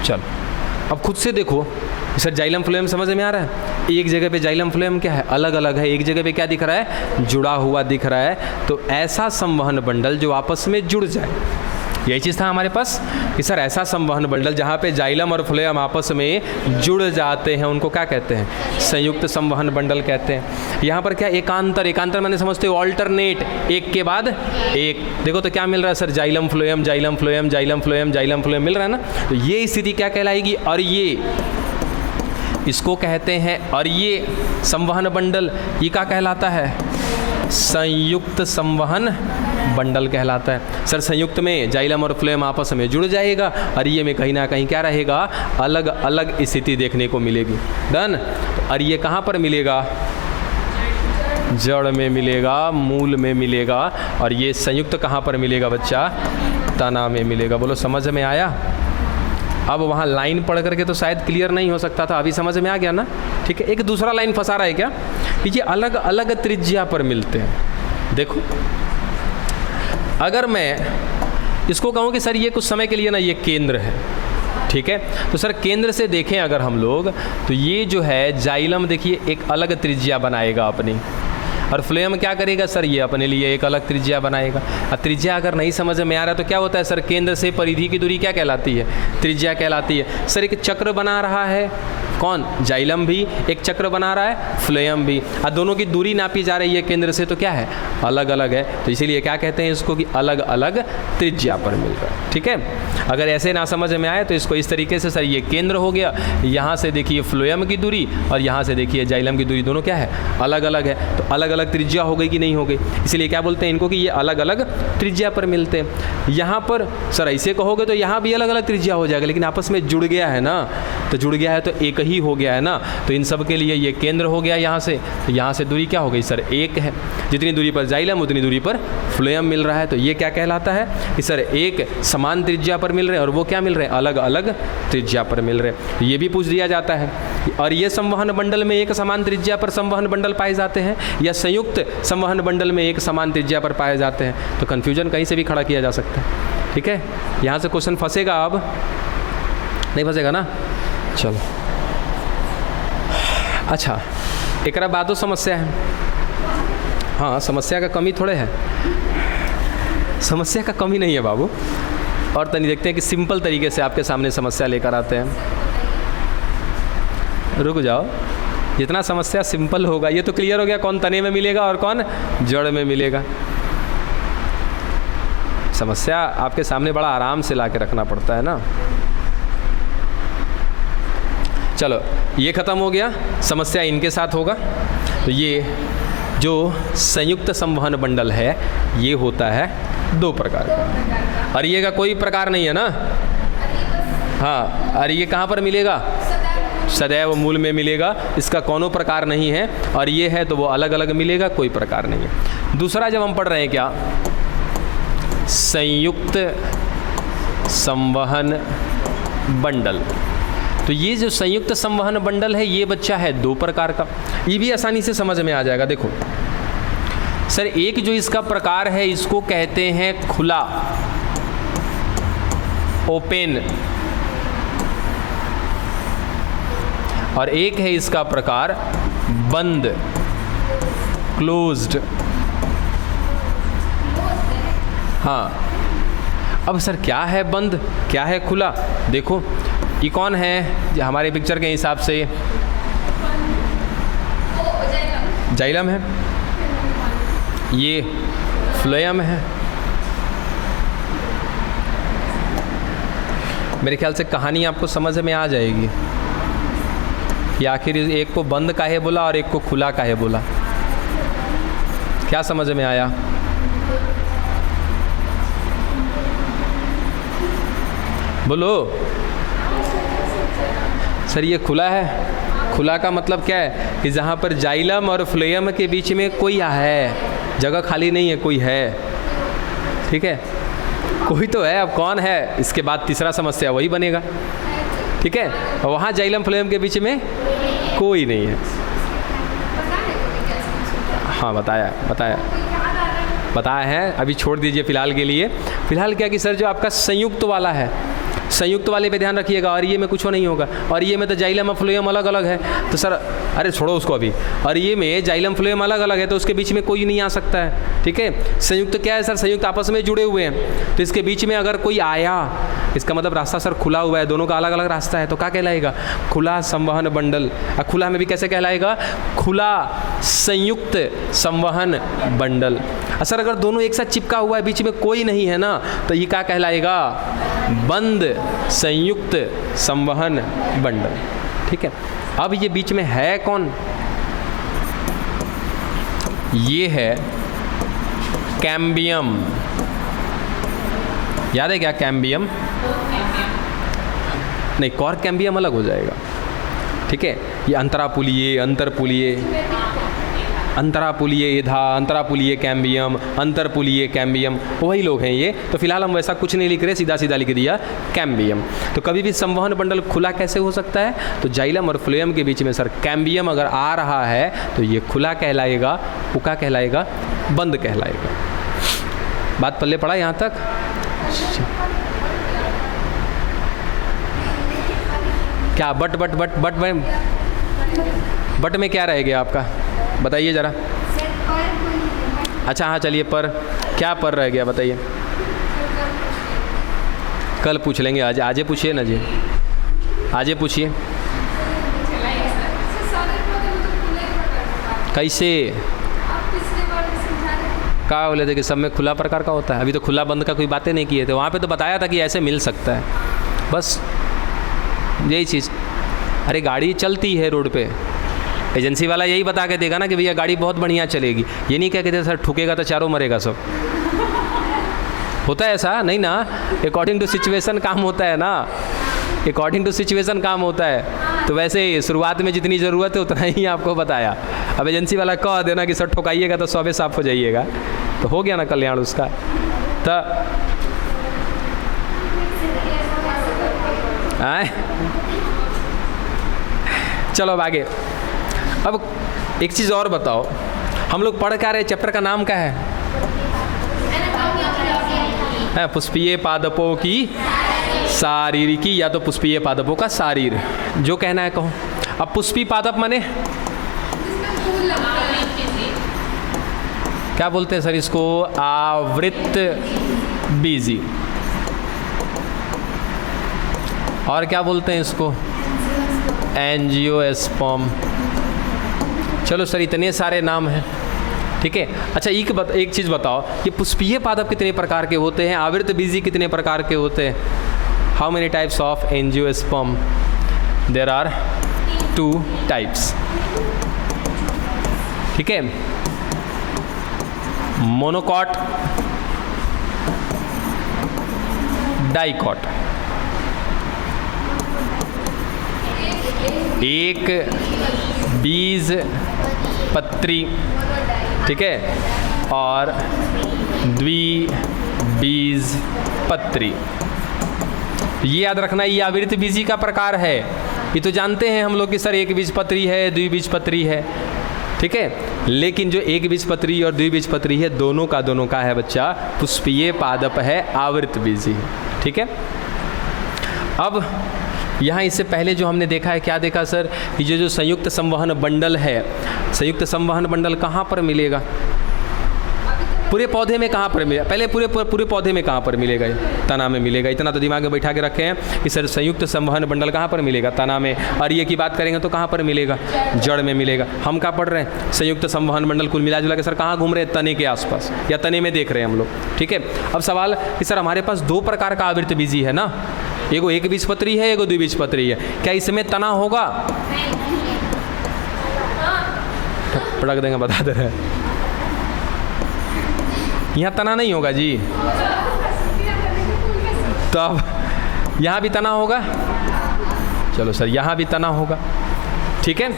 चलो अब खुद से देखो सर, जाइलम फ्लोएम समझ में आ रहा है? एक जगह पे जाइलम फ्लोएम क्या है, अलग अलग है, एक जगह पे क्या दिख रहा है, जुड़ा हुआ दिख रहा है। तो ऐसा संवहन बंडल जो आपस में जुड़ जाए, यही चीज़ था हमारे पास कि सर ऐसा संवहन बंडल जहाँ पे जाइलम और फ्लोएम आपस में जुड़ जाते हैं उनको क्या कहते हैं, संयुक्त संवहन बंडल कहते हैं। यहाँ पर क्या एकांतर, एकांतर मैंने समझते हो ऑल्टरनेट, एक के बाद एक। देखो तो क्या मिल रहा है sir, xylem phloem xylem phloem xylem phloem xylem phloem मिल रहा है ना। तो ये स्थिति क्या कहलाएगी, और ये इसको कहते हैं, और ये संवहन बंडल ये क्या कहलाता है, संयुक्त संवहन बंडल कहलाता है। सर संयुक्त में जाइलम और फ्लोएम आपस में जुड़ जाएगा, और ये में कहीं ना कहीं क्या रहेगा, अलग अलग स्थिति देखने को मिलेगी। डन। और ये कहाँ पर मिलेगा, जड़ में मिलेगा, मूल में मिलेगा, और ये संयुक्त कहाँ पर मिलेगा बच्चा, तना में मिलेगा। बोलो समझ में आया? अब वहाँ लाइन पढ़ करके तो शायद क्लियर नहीं हो सकता था, अभी समझ में आ गया ना? ठीक है। एक दूसरा लाइन फंसा रहा है क्या, कि ये अलग अलग त्रिज्या पर मिलते हैं। देखो अगर मैं इसको कहूँ कि सर ये कुछ समय के लिए ना ये केंद्र है, ठीक है, तो सर केंद्र से देखें अगर हम लोग, तो ये जो है जाइलम देखिए एक अलग त्रिज्या बनाएगा अपनी, और फ्लोएम क्या करेगा सर, ये अपने लिए एक अलग त्रिज्या बनाएगा। अब त्रिज्या अगर नहीं समझ में आ रहा है तो क्या होता है सर, केंद्र से परिधि की दूरी क्या कहलाती है, त्रिज्या कहलाती है। सर एक चक्र बना रहा है कौन, जाइलम भी एक चक्र बना रहा है, फ्लोएम भी, और दोनों की दूरी नापी जा रही है केंद्र से, तो क्या है, अलग अलग है। तो इसीलिए क्या कहते हैं इसको, कि अलग अलग त्रिज्या पर मिल रहा है। ठीक है। अगर ऐसे ना समझ में आए तो इसको इस तरीके से, सर ये केंद्र हो गया, यहाँ से देखिए फ्लोएम की दूरी और यहाँ से देखिए जाइलम की दूरी, दोनों क्या है, अलग अलग है। तो अलग अलग त्रिज्या हो गई कि नहीं हो गई, इसीलिए क्या बोलते हैं इनको, कि ये अलग अलग त्रिज्या पर मिलते हैं। यहाँ पर सर ऐसे कहोगे तो यहाँ भी अलग अलग त्रिज्या हो जाएगा, लेकिन आपस में जुड़ गया है ना, तो जुड़ गया है तो एक ही हो गया है ना, तो इन सब के लिए ये केंद्र हो गया यहाँ से, तो यहाँ से दूरी क्या हो गई सर, एक है। जितनी दूरी पर जाइलम उतनी दूरी पर फ्लोएम मिल रहा है, तो ये क्या कहलाता है कि सर एक समान त्रिज्या पर मिल रहे हैं, और वो क्या मिल रहे हैं, अलग अलग त्रिज्या पर मिल रहे हैं। ये भी पूछ दिया जाता है, और ये संवहन बंडल में एक समान त्रिज्या पर संवहन बंडल पाए जाते हैं, या संयुक्त संवहन बंडल में एक समान त्रिज्या पर पाए जाते हैं। तो कन्फ्यूजन कहीं से भी खड़ा किया जा सकता है। ठीक है, यहाँ से क्वेश्चन फंसेगा, अब नहीं फंसेगा ना। चलो अच्छा, एक बातो समस्या है, हाँ समस्या का कमी थोड़े है, समस्या का कमी नहीं है बाबू। और तनी देखते हैं कि सिंपल तरीके से आपके सामने समस्या लेकर आते हैं। रुक जाओ, जितना समस्या सिंपल होगा, ये तो क्लियर हो गया कौन तने में मिलेगा और कौन जड़ में मिलेगा। समस्या आपके सामने बड़ा आराम से ला के रखना पड़ता है ना। चलो ये खत्म हो गया, समस्या इनके साथ होगा। तो ये जो संयुक्त संवहन बंडल है ये होता है दो प्रकार का, अरिये का कोई प्रकार नहीं है ना। हाँ, अरिये कहाँ पर मिलेगा, सदैव मूल में मिलेगा, इसका कोनो प्रकार नहीं है, और ये है तो वो अलग अलग मिलेगा, कोई प्रकार नहीं है। दूसरा जब हम पढ़ रहे हैं क्या, संयुक्त संवहन बंडल, तो ये जो संयुक्त संवहन बंडल है ये बच्चा है 2 प्रकार का। ये भी आसानी से समझ में आ जाएगा। देखो सर, एक जो इसका प्रकार है इसको कहते हैं खुला, ओपन, और एक है इसका प्रकार बंद, क्लोज्ड। हाँ, अब सर क्या है बंद, क्या है खुला? देखो ये कौन है हमारे पिक्चर के हिसाब से? जाइलम है, ये फ्लोएम है। मेरे ख्याल से कहानी आपको समझ में आ जाएगी कि आखिर एक को बंद काहे बोला और एक को खुला काहे बोला। क्या समझ में आया? बोलो सर, ये खुला है। खुला का मतलब क्या है कि जहाँ पर जाइलम और फ्लोएम के बीच में कोई है, जगह खाली नहीं है, कोई है। ठीक है, कोई तो है, अब कौन है इसके बाद तीसरा समस्या वही बनेगा। ठीक है, और वहाँ जाइलम फ्लोएम के बीच में कोई नहीं है। हाँ बताया है, अभी छोड़ दीजिए फिलहाल के लिए। फिलहाल क्या कि सर जो आपका संयुक्त वाला है, संयुक्त वाले पे ध्यान रखिएगा, और ये में कुछ नहीं होगा, और ये में तो जाइलम और फ्लोएम अलग अलग है, तो सर अरे छोड़ो उसको अभी, और ये में जाइलम फ्लोएम अलग अलग है तो उसके बीच में कोई नहीं आ सकता है। ठीक है, संयुक्त क्या है सर, संयुक्त आपस में जुड़े हुए हैं, तो इसके बीच में अगर कोई आया, इसका मतलब रास्ता सर खुला हुआ है, दोनों का अलग अलग रास्ता है, तो क्या कहलाएगा? खुला संवहन बंडल। खुला में भी कैसे कहलाएगा? खुला संयुक्त संवहन बंडल। सर अगर दोनों एक साथ चिपका हुआ है, बीच में कोई नहीं है ना, तो ये क्या कहलाएगा? बंद संयुक्त संवहन बंडल। ठीक है, अब ये बीच में है कौन? ये है कैम्बियम। याद है क्या कैम्बियम? नहीं, कॉर्क कैम्बियम अलग हो जाएगा। ठीक है, ये अंतरापुलीय, अंतरपुलीय, अंतरापुलीय एधा, अंतरापुलीय कैम्बियम, अंतरपुलीय कैम्बियम, वही लोग हैं ये। तो फिलहाल हम वैसा कुछ नहीं लिख रहे, सीधा सीधा लिख दिया कैम्बियम। तो कभी भी संवहन बंडल खुला कैसे हो सकता है? तो जाइलम और फ्लोएम के बीच में सर कैम्बियम अगर आ रहा है तो ये खुला कहलाएगा, पुका कहलाएगा, बंद कहलाएगा। बात पल्ले पड़ा यहाँ तक? क्या बट में क्या रह गया आपका? बताइए जरा। अच्छा हाँ चलिए, पर क्या पर रह गया बताइए? कल पूछ लेंगे, आज पूछिए ना जी, आज पूछिए। कैसे? क्या बोले थे कि सब में खुला प्रकार का होता है? अभी तो खुला बंद का कोई बातें नहीं किए थे, वहाँ पे तो बताया था कि ऐसे मिल सकता है, बस यही चीज़। अरे गाड़ी चलती है रोड पे, एजेंसी वाला यही बता के देगा ना कि भैया गाड़ी बहुत बढ़िया चलेगी, ये नहीं कह के दे सर ठुकेगा तो चारों मरेगा सब। होता है ऐसा? नहीं ना, अकॉर्डिंग टू सिचुएशन काम होता है ना, अकॉर्डिंग टू सिचुएशन काम होता है। तो वैसे ही शुरुआत में जितनी ज़रूरत है उतना ही आपको बताया। अब एजेंसी वाला कह देना कि सर ठुकाइएगा तो सबे साफ हो जाइएगा, तो हो गया ना कल्याण उसका। तो चलो अब आगे। अब एक चीज़ और बताओ, हम लोग पढ़ क्या रहे? चैप्टर का नाम क्या है? पुष्पीय पादपों की शारीरिकी, या तो पुष्पीय पादपों का शारीर, जो कहना है कहो। अब पुष्पी पादप माने क्या बोलते हैं सर इसको? आवृत बीजी। और क्या बोलते हैं इसको? एंजियोस्पर्म। चलो सर इतने सारे नाम हैं, ठीक है। अच्छा एक चीज़ बताओ, ये पुष्पीय पादप कितने प्रकार के होते हैं? आवृत बीजी कितने प्रकार के होते हैं? How many types of angiosperm? There are 2 types, ठीक है। Monocot, dicot. एक बीज पत्री, ठीक है, और द्विबीज पत्री। ये याद रखना, ये आवृत बीजी का प्रकार है। ये तो जानते हैं हम लोग कि सर एक बीजपत्री है, द्विबीजपत्री है, ठीक है, लेकिन जो एक बीजपत्री और द्विबीजपत्री है दोनों का है बच्चा पुष्पीय पादप है, आवृत बीजी है, ठीक है। अब यहाँ इससे पहले जो हमने देखा है, क्या देखा सर, ये जो संयुक्त संवहन बंडल है, संयुक्त संवहन बंडल कहाँ पर मिलेगा? पूरे पौधे में कहाँ पर मिलेगा? पहले पूरे पौधे में कहाँ पर मिलेगा? तना में मिलेगा। इतना तो दिमाग में बैठा के रखे हैं कि सर संयुक्त संवहन बंडल कहाँ पर मिलेगा? तना में। और ये की बात करेंगे तो कहाँ पर मिलेगा? जड़ में मिलेगा। हम क्या पढ़ रहे हैं? संयुक्त संवहन बंडल कुल मिला जुला के सर कहाँ घूम रहे हैं? तने के आसपास या तने में देख रहे हैं हम लोग, ठीक है। अब सवाल कि सर हमारे पास दो प्रकार का आवृत बीजी है ना, एगो एक बीजपत्री है, एगो द्विबीजपत्री है, क्या इसमें तना होगा? पटक देंगे, बता दे रहे हैं, यहाँ तना नहीं होगा जी। तो अब यहाँ भी तना होगा? चलो सर यहाँ भी तना होगा, ठीक है।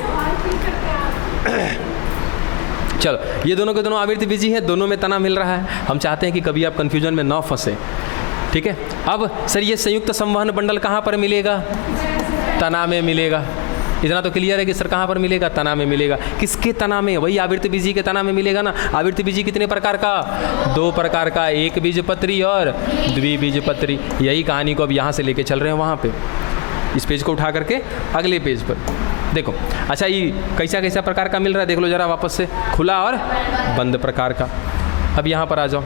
चलो ये दोनों के दोनों आवृत्ति बीजी है, दोनों में तना मिल रहा है। हम चाहते हैं कि कभी आप कंफ्यूजन में ना फंसे, ठीक है। अब सर ये संयुक्त संवहन बंडल कहाँ पर मिलेगा? तना में मिलेगा। इतना तो क्लियर है कि सर कहाँ पर मिलेगा? तना में मिलेगा। किसके तना में? वही आवृत्ति बीजी के तना में मिलेगा ना। आवृत्ति बीजी कितने प्रकार का? दो प्रकार का, एक बीजपत्री और द्विबीजपत्री। यही कहानी को अब यहाँ से लेके चल रहे हैं वहाँ पे, इस पेज को उठा करके अगले पेज पर देखो। अच्छा ये कैसा कैसा प्रकार का मिल रहा है देख लो जरा वापस से, खुला और बंद प्रकार का। अब यहाँ पर आ जाओ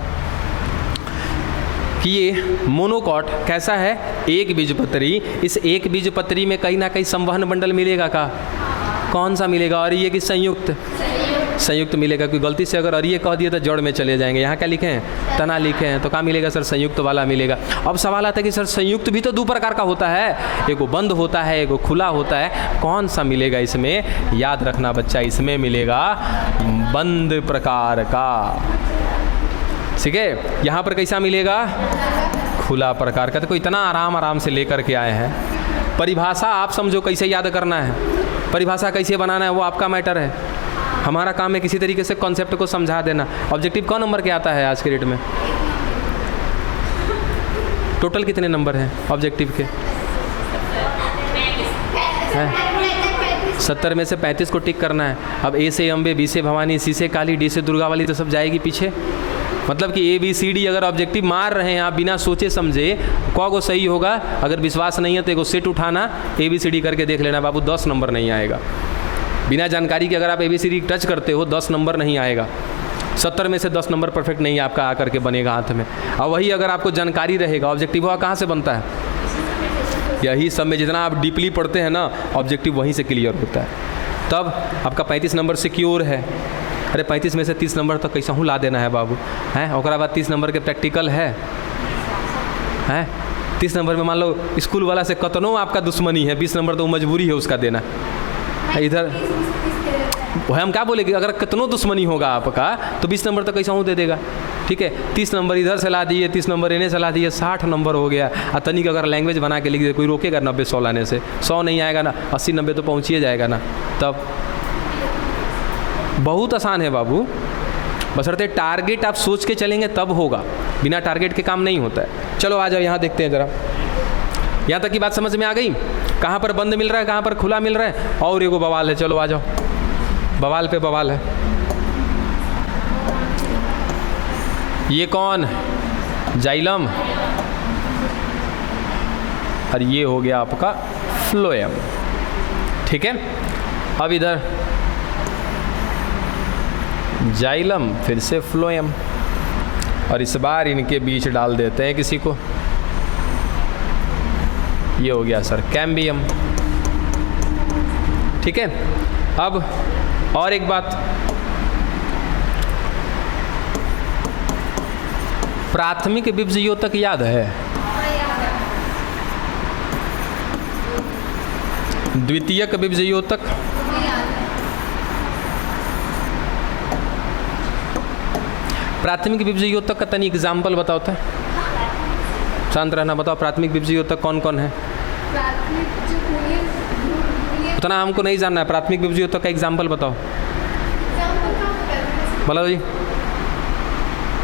कि ये मोनोकॉट कैसा है? एक बीजपत्री। इस एक बीजपत्री में कहीं ना कहीं संवहन बंडल मिलेगा का? कौन सा मिलेगा? और ये कि संयुक्त? संयुक्त मिलेगा। कोई गलती से अगर और ये कह दिए तो जड़ में चले जाएंगे। यहाँ क्या लिखे हैं? तना लिखे हैं, तो कहाँ मिलेगा सर? संयुक्त वाला मिलेगा। अब सवाल आता है कि सर संयुक्त भी तो दो प्रकार का होता है, एगो बंद होता है, एगो खुला होता है, कौन सा मिलेगा इसमें? याद रखना बच्चा, इसमें मिलेगा बंद प्रकार का, ठीक है। यहाँ पर कैसा मिलेगा? खुला प्रकार का। तो कोई इतना आराम से लेकर के आए हैं। परिभाषा आप समझो कैसे याद करना है, परिभाषा कैसे बनाना है वो आपका मैटर है। हमारा काम है किसी तरीके से कॉन्सेप्ट को समझा देना। ऑब्जेक्टिव कौन नंबर के आता है आज के डेट में? टोटल कितने नंबर हैं ऑब्जेक्टिव के? 70 में से 35 को टिक करना है। अब ए से अम्बे, बी से भवानी, सी से काली, डी से दुर्गा वाली तो सब जाएगी पीछे। मतलब कि ABCD अगर ऑब्जेक्टिव मार रहे हैं आप बिना सोचे समझे, को सही होगा? अगर विश्वास नहीं है तो एगो सेट उठाना, ABCD करके देख लेना बाबू, 10 नंबर नहीं आएगा। बिना जानकारी के अगर आप ABCD टच करते हो 10 नंबर नहीं आएगा। 70 में से 10 नंबर परफेक्ट नहीं आपका आकर के बनेगा हाथ में। और वही अगर आपको जानकारी रहेगा, ऑब्जेक्टिव कहाँ से बनता है? यही सब में जितना आप डीपली पढ़ते हैं ना, ऑब्जेक्टिव वहीं से क्लियर होता है। तब आपका 35 नंबर सिक्योर है। अरे 35 में से 30 नंबर तो कैसा हूँ ला देना है बाबू, हैं? और बाद 30 नंबर के प्रैक्टिकल है, हैं? 30 नंबर में मान लो स्कूल वाला से कतनों आपका दुश्मनी है, 20 नंबर तो मजबूरी है उसका देना। इधर हम क्या बोलेंगे, अगर कितनों दुश्मनी होगा आपका तो 20 नंबर तो कैसा हूँ दे देगा, ठीक है। 30 नंबर इधर से ला दिए, 30 नंबर इन्हें से ला दिए, 60 नंबर हो गया। और तनिक अगर लैंग्वेज बना के लिख दे, कोई रोकेगा 90-100 लाने से? 100 नहीं आएगा ना, 80-90 तो पहुँचिए जाएगा ना। तब बहुत आसान है बाबू, बशर्ते टारगेट आप सोच के चलेंगे तब होगा, बिना टारगेट के काम नहीं होता है। चलो आ जाओ यहाँ देखते हैं ज़रा, यहाँ तक की बात समझ में आ गई? कहाँ पर बंद मिल रहा है, कहाँ पर खुला मिल रहा है? और एगो बवाल है, चलो आ जाओ, बवाल पे बवाल है। ये कौन? जाइलम। और ये हो गया आपका फ्लोएम, ठीक है। अब इधर जाइलम, फिर से फ्लोएम, और इस बार इनके बीच डाल देते हैं किसी को। ये हो गया सर कैम्बियम, ठीक है। अब और एक बात, प्राथमिक बीजयोतक याद है? द्वितीयक बीजयोतक? प्राथमिक बीजयोतक का तनी एग्जाम्पल बताओ था। शांत रहना, बताओ प्राथमिक बीजयोतक कौन कौन है? प्राथमिक जो उतना हमको नहीं जानना है। प्राथमिक विभज्योतक का एग्जाम्पल बताओ। बोला जी,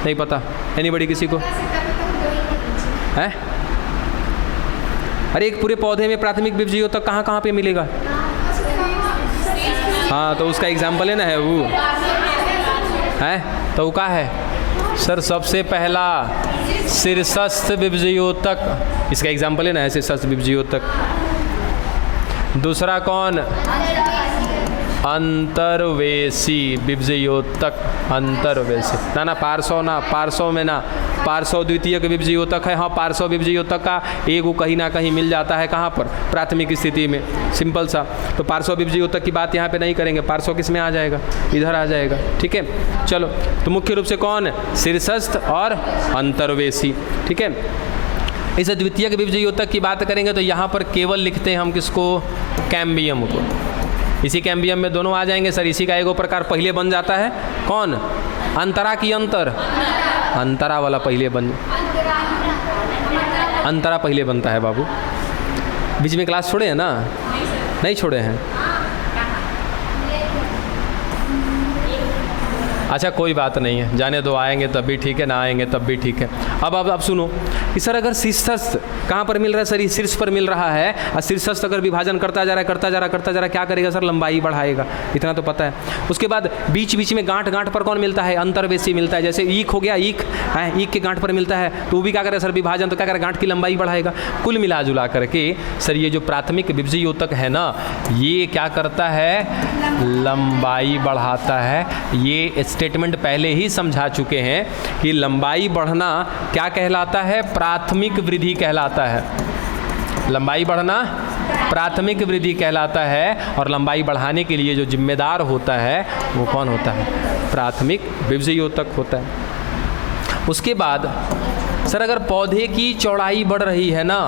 नहीं पता एनीबडी किसी को है? अरे एक पूरे पौधे में प्राथमिक विभज्योतक कहाँ कहाँ पे मिलेगा? हाँ तो उसका एग्जाम्पल है ना, है वो है तो वो क्या है सर? सबसे पहला शीर्षस्थ विभज्योतक, इसका एग्जाम्पल है ना, है शीर्षस्थ विभज्योतक। दूसरा कौन? अंतर्वेशी विभज्योतक, अंतर्वेशी ना पार्श्व ना, पार्श्व में ना, पार्श्व द्वितीयक विभज्योतक है। हाँ पार्श्व विभज्योतक का एगो कहीं ना कहीं मिल जाता है, कहाँ पर? प्राथमिक स्थिति में, सिंपल सा। तो पार्श्व विभज्योतक की बात यहाँ पे नहीं करेंगे, पार्श्व किस में आ जाएगा? इधर आ जाएगा, ठीक है। चलो तो मुख्य रूप से कौन? शीर्षस्थ और अंतर्वेशी, ठीक है। इस द्वितीयक विभज्योतक की बात करेंगे तो यहाँ पर केवल लिखते हैं हम किसको? कैम्बियम को। इसी कैम्बियम में दोनों आ जाएंगे सर। इसी का एगो प्रकार पहले बन जाता है, कौन? अंतरा की अंतर, अंतरा वाला पहले अंतरा पहले बनता है बाबू। बीच में क्लास छोड़े हैं ना? नहीं छोड़े हैं? अच्छा कोई बात नहीं है, जाने दो, आएंगे तब भी ठीक है, ना आएंगे तब भी ठीक है। अब सुनो कि सर अगर शीर्षस्थ कहाँ पर मिल रहा है सर? ये शीर्ष पर मिल रहा है, और शीर्षस्थ अगर विभाजन करता जा रहा है क्या करेगा सर? लंबाई बढ़ाएगा, इतना तो पता है। उसके बाद बीच बीच में गांठ गांठ पर कौन मिलता है? अंतर्वेशी मिलता है। जैसे ईक हो गया, ईक के गांठ पर मिलता है तो वो भी क्या करेगा सर? विभाजन, तो क्या करेगा? गांठ की लंबाई बढ़ाएगा। कुल मिला जुला करके सर ये जो प्राथमिक विभज्योतक है ना, ये क्या करता है? लंबाई बढ़ाता है। ये स्टेटमेंट पहले ही समझा चुके हैं कि लंबाई बढ़ना क्या कहलाता है? प्राथमिक वृद्धि कहलाता है। लंबाई बढ़ना प्राथमिक वृद्धि कहलाता है, और लंबाई बढ़ाने के लिए जो जिम्मेदार होता है वो कौन होता है? प्राथमिक विभज्योतक होता है। उसके बाद सर अगर पौधे की चौड़ाई बढ़ रही है ना,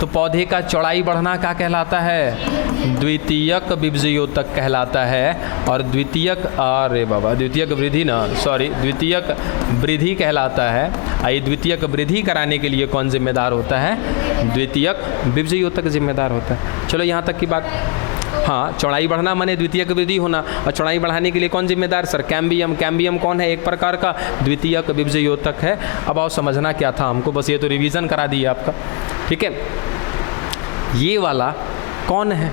तो पौधे का चौड़ाई बढ़ना क्या कहलाता है? द्वितीयक विभज्योतक कहलाता है। और द्वितीयक, अरे बाबा द्वितीयक वृद्धि ना, सॉरी द्वितीयक वृद्धि कहलाता है। ये द्वितीयक वृद्धि कराने के लिए कौन जिम्मेदार होता है? द्वितीयक विभज्योतक जिम्मेदार होता है। चलो यहाँ तक की बात। हाँ चौड़ाई बढ़ना माने द्वितीयक वृद्धि होना, और चौड़ाई बढ़ाने के लिए कौन जिम्मेदार सर? कैम्बियम। कैम्बियम कौन है? एक प्रकार का द्वितीयक विभज्योतक है। अब आओ समझना क्या था हमको, बस ये तो रिवीजन करा दिया आपका, ठीक है। ये वाला कौन है?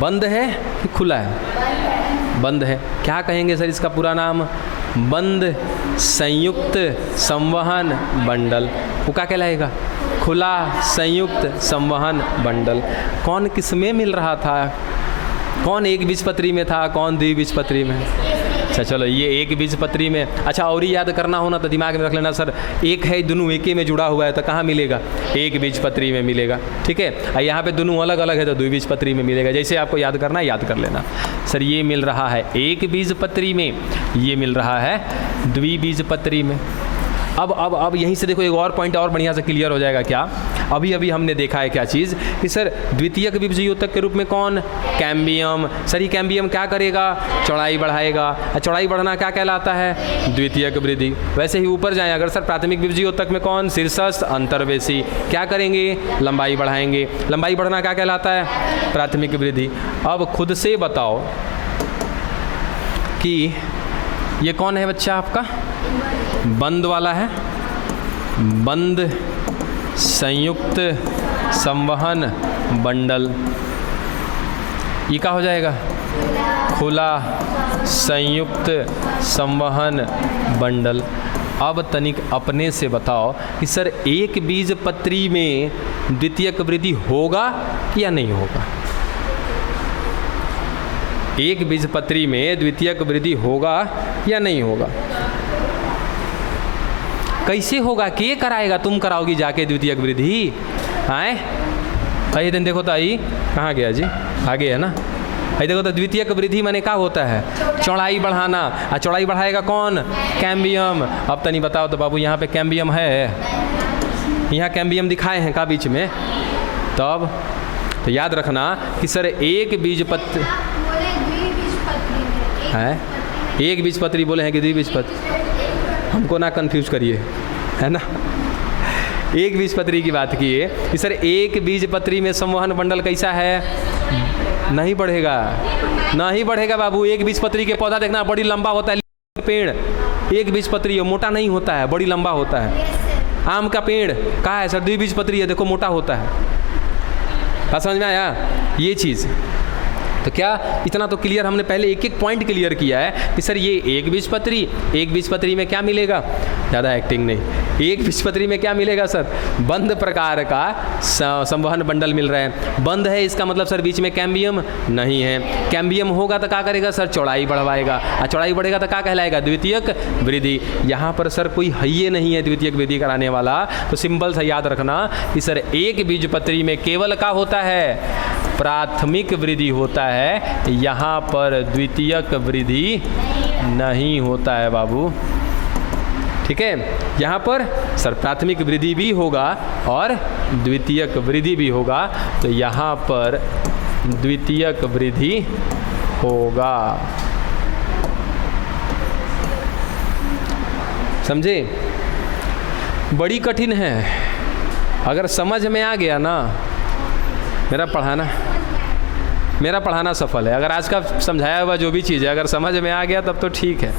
बंद है कि खुला है? बंद है। क्या कहेंगे सर इसका पूरा नाम? बंद संयुक्त संवहन बंडल। वो क्या कहलाएगा? खुला संयुक्त संवहन बंडल। कौन किस में मिल रहा था? कौन एक बीजपत्री में था, कौन द्विबीजपत्री में? अच्छा चलो ये एक बीजपत्री में। अच्छा और ही याद करना हो ना तो दिमाग में रख लेना सर, एक है दोनों एक में जुड़ा हुआ है तो कहाँ मिलेगा? एक बीजपत्री में मिलेगा, ठीक है। और यहाँ पे दोनों अलग अलग है तो द्विबीजपत्री में मिलेगा। जैसे आपको याद करना है याद कर लेना। सर ये मिल रहा है एक बीजपत्री में, ये मिल रहा है द्विबीजपत्री में। अब यहीं से देखो एक और पॉइंट और बढ़िया से क्लियर हो जाएगा। क्या अभी हमने देखा है क्या चीज़ कि सर द्वितीयक विभज्योतक के रूप में कौन? कैम्बियम। सर ये कैम्बियम क्या करेगा? चौड़ाई बढ़ाएगा। चौड़ाई बढ़ना क्या कहलाता है? द्वितीयक वृद्धि। वैसे ही ऊपर जाएं अगर सर प्राथमिक विभज्योतक में कौन? शीर्षस्थ अंतर्वेशी। क्या करेंगे? लंबाई बढ़ाएंगे। लंबाई बढ़ना क्या कहलाता है? प्राथमिक वृद्धि। अब खुद से बताओ कि ये कौन है बच्चा आपका? बंद वाला है, बंद संयुक्त संवहन बंडल। ये क्या हो जाएगा? खुला संयुक्त संवहन बंडल। अब तनिक अपने से बताओ कि सर एक बीजपत्री में द्वितीयक वृद्धि होगा या नहीं होगा? एक बीजपत्री में द्वितीयक वृद्धि होगा या नहीं होगा? कैसे होगा? के कराएगा? तुम कराओगी जाके द्वितीयक वृद्धि? आए कई दिन देखो तो आई कहाँ गया जी? आगे है ना। आई देखो तो द्वितीयक वृद्धि माने क्या होता है? चौड़ाई बढ़ाना। और चौड़ाई बढ़ाएगा कौन? कैम्बियम। अब तनी बताओ तो बाबू यहाँ पे कैम्बियम है? यहाँ कैम्बियम दिखाए हैं का बीच में? तब तो याद रखना कि सर एक बीजपत्री है, एक बीजपत्री बोले हैं कि द्विबीजपत्री? हमको ना कंफ्यूज करिए, है ना। एक बीजपत्री की बात किए कि सर एक बीजपत्री में संवहन बंडल कैसा है? नहीं बढ़ेगा, नहीं बढ़ेगा बाबू। एक बीजपत्री के पौधा देखना, बड़ी लंबा होता है पेड़, एक बीजपत्री है, मोटा नहीं होता है, बड़ी लंबा होता है। आम का पेड़ कहाँ है सर, द्विबीजपत्री है, देखो मोटा होता है। बात समझ में आया ये चीज़? तो क्या इतना तो क्लियर हमने पहले एक एक पॉइंट क्लियर किया है कि सर ये एक बीजपत्री में क्या मिलेगा, ज़्यादा एक्टिंग नहीं, एक बीजपत्री में क्या मिलेगा सर, बंद प्रकार का संवहन बंडल मिल रहा है। बंद है इसका मतलब सर बीच में कैम्बियम नहीं है। कैम्बियम होगा तो क्या करेगा सर, चौड़ाई बढ़वाएगा, और चौड़ाई बढ़ेगा तो क्या कहलाएगा, द्वितीयक वृद्धि। यहाँ पर सर कोई है ही नहीं है द्वितीयक वृद्धि कराने वाला, तो सिंपल सा याद रखना कि सर एक बीजपत्री में केवल क्या होता है, प्राथमिक वृद्धि होता है, यहाँ पर द्वितीयक वृद्धि नहीं होता है बाबू। ठीक है, यहाँ पर सर प्राथमिक वृद्धि भी होगा और द्वितीयक वृद्धि भी होगा, तो यहाँ पर द्वितीयक वृद्धि होगा। समझे? बड़ी कठिन है, अगर समझ में आ गया ना, मेरा पढ़ाना सफल है। अगर आज का समझाया हुआ जो भी चीज़ है अगर समझ में आ गया तब तो ठीक है।